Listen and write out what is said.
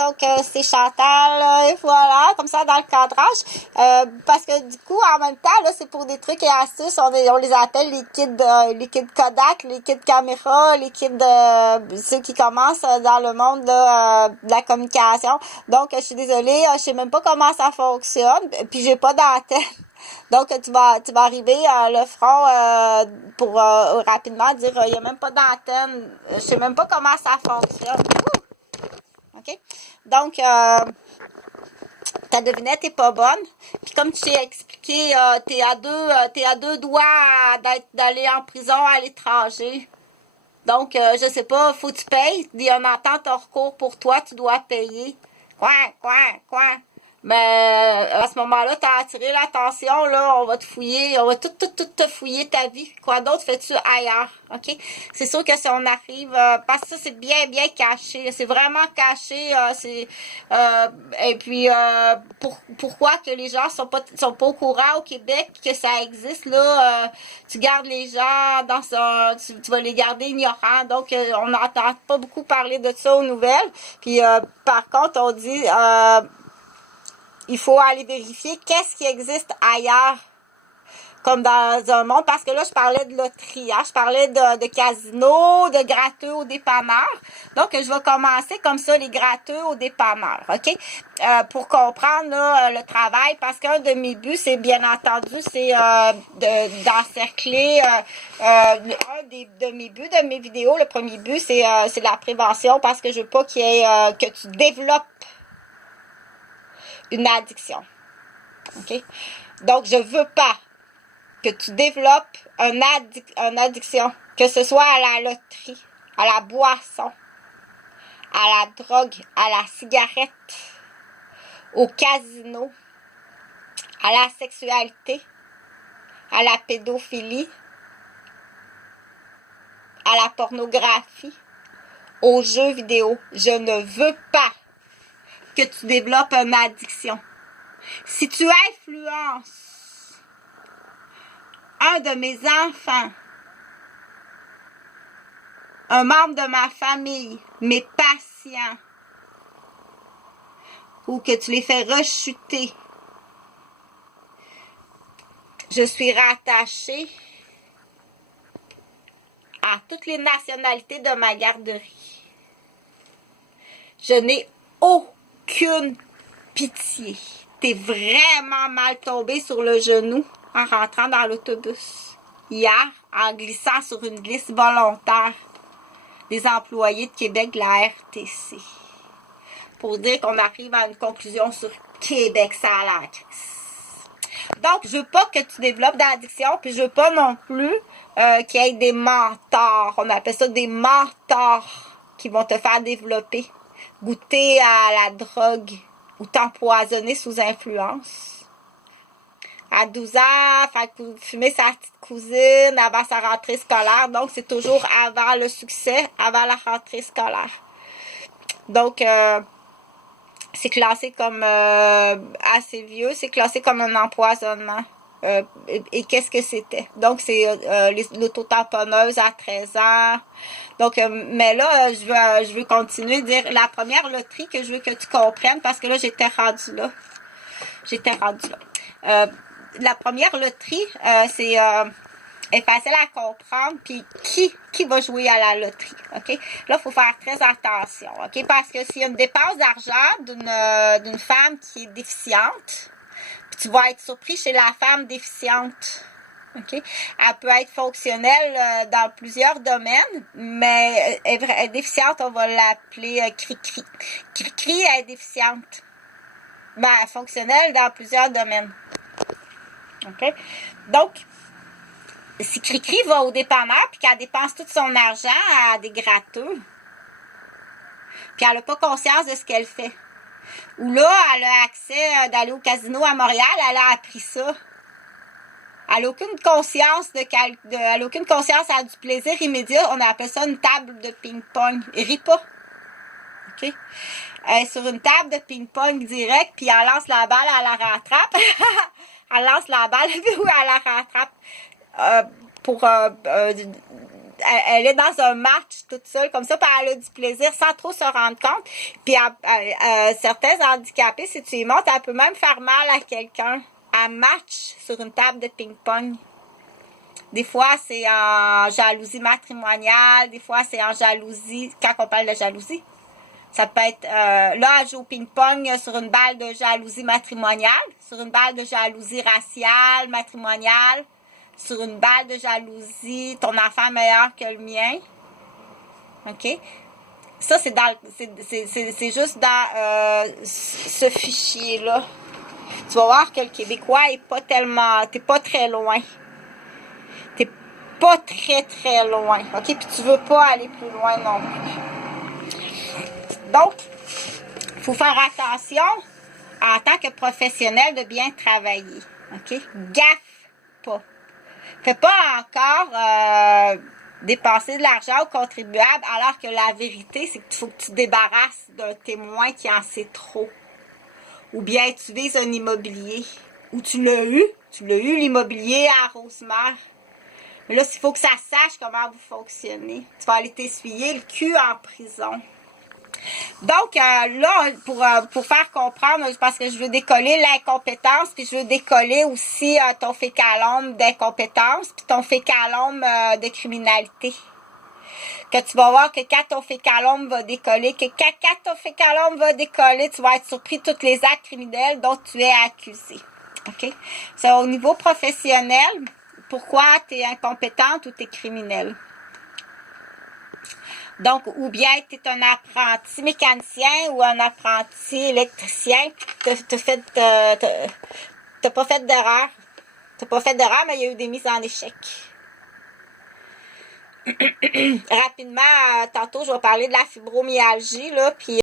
donc c'est Chantal, et voilà, comme ça dans le cadrage. Parce que du coup, en même temps, là, c'est pour des trucs et astuces, on les appelle les kits Kodak, les kits caméra, les kits ceux qui commencent dans le monde de la communication. Donc, je suis désolée, je sais même pas comment ça fonctionne, puis j'ai pas d'antenne. Donc, tu vas arriver le front pour rapidement dire, il n'y a même pas d'antenne, je sais même pas comment ça fonctionne. OK? Donc, ta devinette est pas bonne. Puis comme tu t'es expliqué, t'es à deux doigts d'aller en prison à l'étranger. Donc, je sais pas, faut que tu payes. Il y a une entente en recours pour toi, tu dois payer. Quoi. Mais à ce moment-là, tu as attiré l'attention, là, on va te fouiller, on va tout te fouiller ta vie. Quoi d'autre fais-tu ailleurs, OK? C'est sûr que si on arrive, parce que ça, c'est bien caché, c'est vraiment caché, et puis, pourquoi que les gens sont pas au courant au Québec que ça existe, là, tu gardes les gens dans tu vas les garder ignorants, donc on n'entend pas beaucoup parler de ça aux nouvelles, puis par contre, on dit, il faut aller vérifier qu'est-ce qui existe ailleurs, comme dans un monde, parce que là, je parlais de loterie, hein? Je parlais de casino, de gratteux au dépanneur. Donc, je vais commencer comme ça, les gratteux au dépanneur, OK? Pour comprendre là, le travail, parce qu'un de mes buts, c'est bien entendu, c'est d'encercler de mes buts de mes vidéos. Le premier but, c'est la prévention, parce que je veux pas qu'il y ait que tu développes une addiction. OK? Donc, je veux pas que tu développes une addiction, que ce soit à la loterie, à la boisson, à la drogue, à la cigarette, au casino, à la sexualité, à la pédophilie, à la pornographie, aux jeux vidéo. Je ne veux pas que tu développes une addiction. Si tu influences un de mes enfants, un membre de ma famille, mes patients, ou que tu les fais rechuter, je suis rattachée à toutes les nationalités de ma garderie. Je n'ai aucune pitié. T'es vraiment mal tombé sur le genou en rentrant dans l'autobus hier, en glissant sur une glisse volontaire des employés de Québec de la RTC. Pour dire qu'on arrive à une conclusion sur Québec, ça a l'air. Donc, je veux pas que tu développes d'addiction, puis je veux pas non plus qu'il y ait des mentors. On appelle ça des mentors qui vont te faire développer, goûter à la drogue ou t'empoisonner sous influence. À 12 ans, faire fumer sa petite cousine avant sa rentrée scolaire. Donc, c'est toujours avant le succès, avant la rentrée scolaire. Donc, c'est classé comme assez vieux. C'est classé comme un empoisonnement. Et qu'est-ce que c'était? Donc, c'est l'auto-tamponneuse à 13 ans. Donc, mais là, je veux continuer de dire la première loterie que je veux que tu comprennes, parce que là, j'étais rendue là. La première loterie, c'est est facile à comprendre. Puis qui va jouer à la loterie, OK? Là, il faut faire très attention, OK? Parce que s'il y a une dépense d'argent d'une femme qui est déficiente, puis tu vas être surpris chez la femme déficiente, OK? Elle peut être fonctionnelle dans plusieurs domaines, mais elle est déficiente, on va l'appeler cri-cri. Cri-cri est déficiente. Ben, fonctionnelle dans plusieurs domaines. OK? Donc, si Cricri va au dépanneur puis qu'elle dépense tout son argent à des gratteux, puis elle n'a pas conscience de ce qu'elle fait, ou là, elle a accès d'aller au casino à Montréal, elle a appris ça. Elle n'a aucune conscience elle a aucune conscience du plaisir immédiat. On appelle ça une table de ping-pong. Elle rit pas. OK? Elle est sur une table de ping-pong direct, puis elle lance la balle, elle la rattrape. Elle lance la balle, puis elle la rattrape. elle est dans un match toute seule, comme ça, puis elle a du plaisir sans trop se rendre compte. Puis certains handicapés, si tu y montes, elle peut même faire mal à quelqu'un. Elle match sur une table de ping-pong. Des fois, c'est en jalousie matrimoniale, des fois, c'est en jalousie, quand on parle de jalousie. Ça peut être, là, elle joue au ping-pong sur une balle de jalousie matrimoniale, sur une balle de jalousie raciale, matrimoniale, sur une balle de jalousie, ton enfant est meilleur que le mien. OK? Ça, c'est juste dans ce fichier-là. Tu vas voir que le Québécois est pas tellement, t'es pas très loin. T'es pas très, très loin. OK? Puis tu veux pas aller plus loin non plus. Donc, il faut faire attention en tant que professionnel de bien travailler. OK? Gaffe pas. Fais pas encore dépenser de l'argent aux contribuables alors que la vérité, c'est qu'il faut que tu te débarrasses d'un témoin qui en sait trop. Ou bien tu vises un immobilier. Ou tu l'as eu l'immobilier à Rosemère. Mais là, il faut que ça sache comment vous fonctionnez. Tu vas aller t'essuyer le cul en prison. Donc, là, pour faire comprendre, parce que je veux décoller l'incompétence, puis je veux décoller aussi ton fécalome d'incompétence, puis ton fécalome de criminalité. Que tu vas voir que quand ton fécalome va décoller, tu vas être surpris de tous les actes criminels dont tu es accusé. OK? C'est au niveau professionnel, pourquoi tu es incompétente ou tu es criminelle. Donc, ou bien tu es un apprenti mécanicien ou un apprenti électricien, t'as pas fait d'erreur. T'as pas fait d'erreur, mais il y a eu des mises en échec. Rapidement, tantôt, je vais parler de la fibromyalgie, là, puis